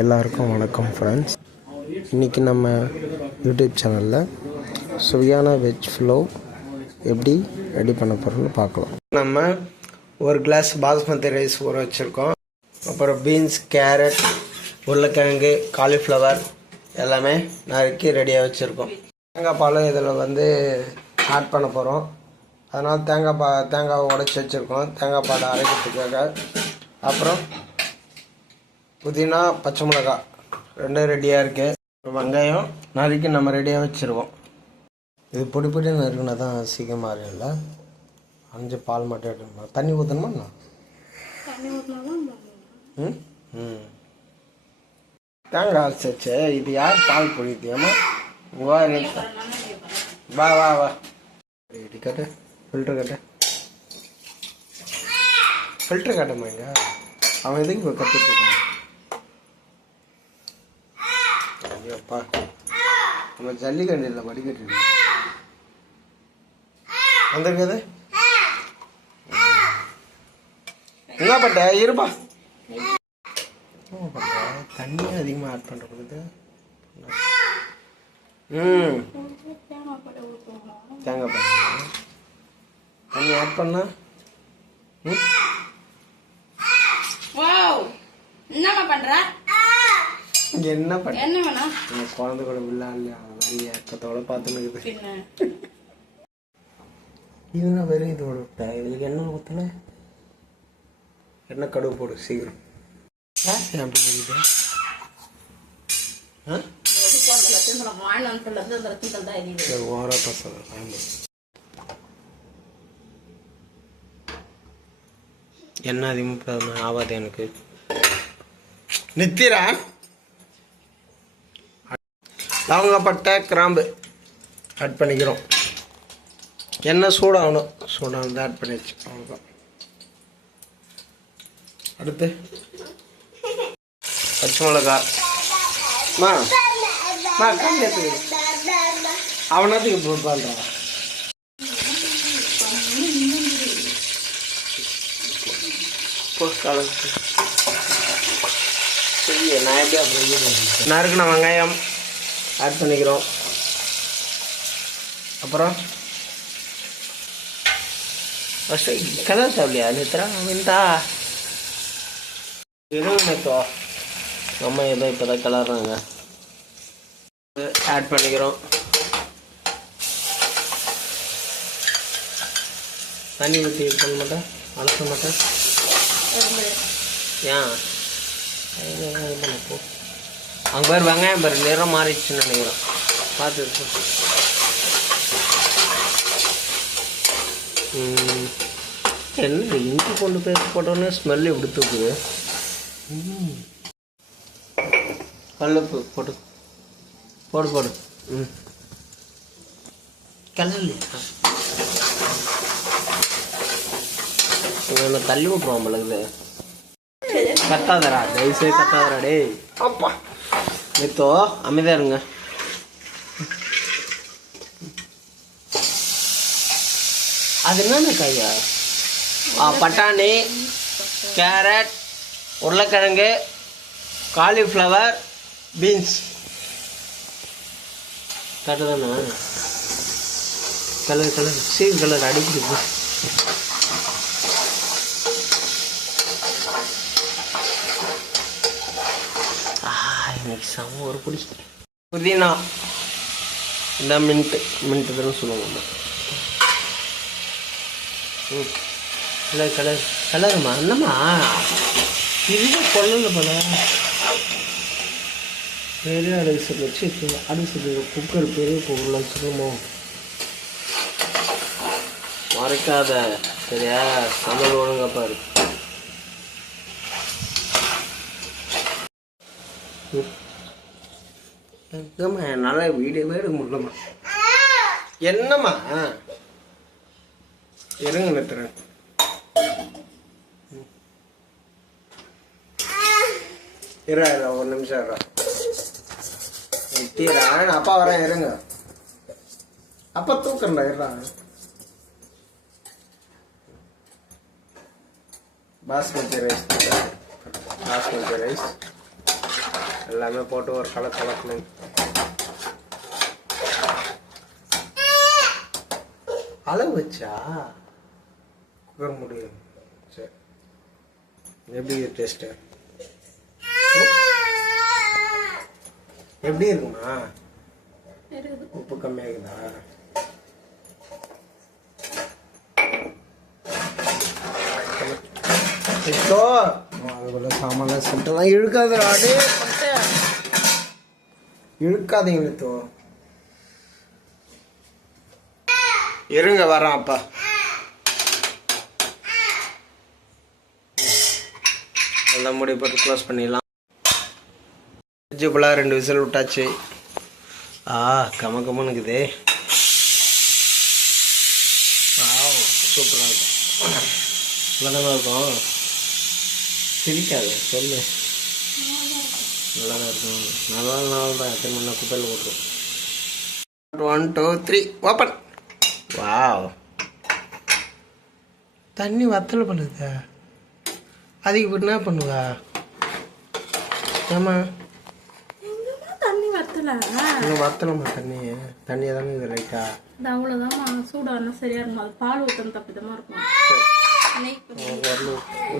எல்லாருக்கும் வணக்கம் ஃப்ரெண்ட்ஸ். இன்றைக்கி நம்ம யூடியூப் சேனலில் சுவையான வெஜ் ஃப்ளோ எப்படி ரெடி பண்ண போகிறோம்னு பார்க்கலாம். நம்ம ஒரு கிளாஸ் பாஸ்மதி ரைஸ் ஊற வச்சுருக்கோம். அப்புறம் பீன்ஸ், கேரட், உருளைக்கிழங்கு, காலிஃப்ளவர் எல்லாமே நறுக்கி ரெடியாக வச்சுருக்கோம். தேங்காய் பால் இதில் ஆட் பண்ண போகிறோம். அதனால் தேங்காவை உடைச்சி வச்சுருக்கோம் தேங்காய் பால் அரைக்கிறதுக்காக. அப்புறம் புதினா, பச்சை மிளகாய் ரெண்டும் ரெடியாக இருக்குது. வெங்காயம் நறுக்கி நம்ம ரெடியாக வச்சுருக்கோம். இது பொடி பொடியாக நறுக்குனா தான் சீக்கிரமாக அறியல. அஞ்சு பால் மட்டும் எடுக்கணும். தண்ணி ஊற்றணுமா? தேங்காய் அரைச்சாச்சு. இது யார் பால் பொடித்தியாமா? வா வா வா வா ரெடி கட்டு. ஃபில்டர் கட்டமா இங்க அவன் எதுக்கு இப்போ கற்றுட்டு இருக்கான்? ஐயோப்பா, நம்ம ஜல்லிக்கண்டில் வடிகட்டு வந்திருக்காது. என்ன பண்ற? இருப்பா. தண்ணி அதிகமாக ஆட் பண்ணுற பொழுது தேங்காய் பால் தண்ணி ஆட் பண்ணா என்ன பண்ண குழந்தை கூட விழாலையா நிறைய ஏக்கத்தோட பார்த்துன்னு இதுனா வெறும் இதோட விட்டா. இதுக்கு என்ன ஊற்றல? என்ன கடுகு போடு சீக்கிரம். அப்படி இருக்குது ஓரா பசங்க என்ன அதிகமாக ஆகாது எனக்கு. நித்திரா லவங்கப்பட்டை, கிராம்பு ஆட் பண்ணிக்கிறோம். எண்ணெய் சூடாகணும். சூடானது ஆட் பண்ணிடுச்சு. அவ்வளோதான். அடுத்து பச்சை மிளகாய். அவனத்துக்கு இப்போ பண்ணுறான். நறுக்குன வெங்காயம் ஆட் பண்ணிக்கிறோம். அப்புறம் ஃபஸ்ட்டு கலர் தேவையா நித்ரா விந்தா இருத்தோ நம்ம ஏதோ இப்போ தான் கலர்றாங்க. ஆட் பண்ணிக்கிறோம். தண்ணி ஊற்றி இது பண்ண மாட்டேன், அலச மாட்டேன். ஏன் போ அங்கே பேர் வெங்காயம் பேர் நிறம் மாறிடுச்சுன்னு நினைக்கிறோம். பார்த்து என்ன இஞ்சி கொண்டு போய் போட்டோன்னே ஸ்மெல்லு எப்படி தூக்குது. கல்லுப்பு போட்டு போடு போடு. கல்லு என்ன தள்ளி விட்டுருவான் பழகுது. கத்தாதரா, தயவுசெய்து கத்தாதரா. டே அப்பா நித்தோ அமைதியாக இருங்க. அது என்னென்ன காயா? பட்டாணி, கேரட், உருளைக்கிழங்கு, காலிஃப்ளவர், பீன்ஸ். கரெக்டு தானே? கலர் சீல் கலர் அடிக்குது. இன்னைக்கு செம்ம ஒரு பிடி. புதினா, இந்த மின்ட்டு தானே சொல்லுவாங்க. கலருமா என்னம்மா இதுவே கொள்ளல போல. பெரிய அரிசி வச்சு அரிசி குக்கர் பெரிய பொருள் வச்சுக்கோமோ. மறைக்காத சரியா? சமையல் ஒழுங்கப்பா இருக்கு. எங்கம்மா என்னால் வீடியோவே எடுக்க முடியலம்மா. என்னம்மா இருங்க நிறுத்துறேன். ஒரு நிமிஷம் நிறுத்திடா. அப்பா வரேன் இருங்க. அப்பா தூக்குறா இருடா. பாஸ்மதி ரைஸ் எல்லாமே போட்டு ஒரு கலக்கணும். அளவு வச்சா குக்கர் முடியும். சரி, எப்படி டேஸ்ட்டு எப்படி இருக்குமா? உப்பு கம்மியாகுதா? அதுக்குள்ள சாமான்லாம் சென்டெல்லாம் இழுக்காதடா. அடே இழுக்காதீங்க தோ. இருங்க வரேன் அப்பா. எல்லாம் முடி போட்டு க்ளோஸ் பண்ணிடலாம். ஃப்ரிட்ஜுக்குள்ளே 2 விசில் விட்டாச்சு. கமன்னு இருக்குதே. சூப்பராக இருக்கும். நல்லா தான் இருக்கும். சிரிக்காது சொல்லு. நல்லா தான் இருக்கும். நல்லா தான் எத்தனை மணி நேரம் குப்பையில் போட்டுரும். 1 2 3 ஓப்பன். வாவ், தண்ணி வத்தல் பண்ணுதா? அதுக்கு இப்போ என்ன பண்ணுவா? ஏமா தண்ணி வத்தலமா? தண்ணியை தானே இது ரைட்டா? அவ்வளோதான் சூடானா சரியா இருக்கும். அது பால் ஊற்றணும் தப்பிதமா இருக்கும்.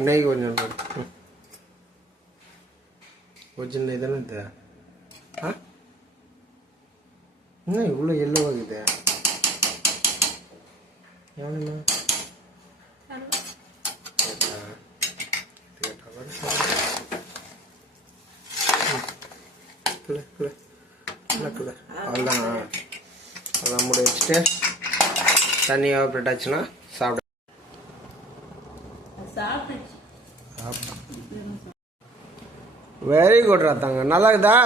நெய் கொஞ்சம் ஒரிஜினல் நெய் தானே இது? என்ன இவ்வளோ எல்லோ ஆகுது? எவ்வளோண்ணா? அவ்வளோதான். அதான் மூடி வச்சுட்டு தண்ணி எவாப்ரேட் ஆச்சுன்னா சாப்பிட. வெரி குட் ராத்தாங்க. நல்லா இருக்குதா?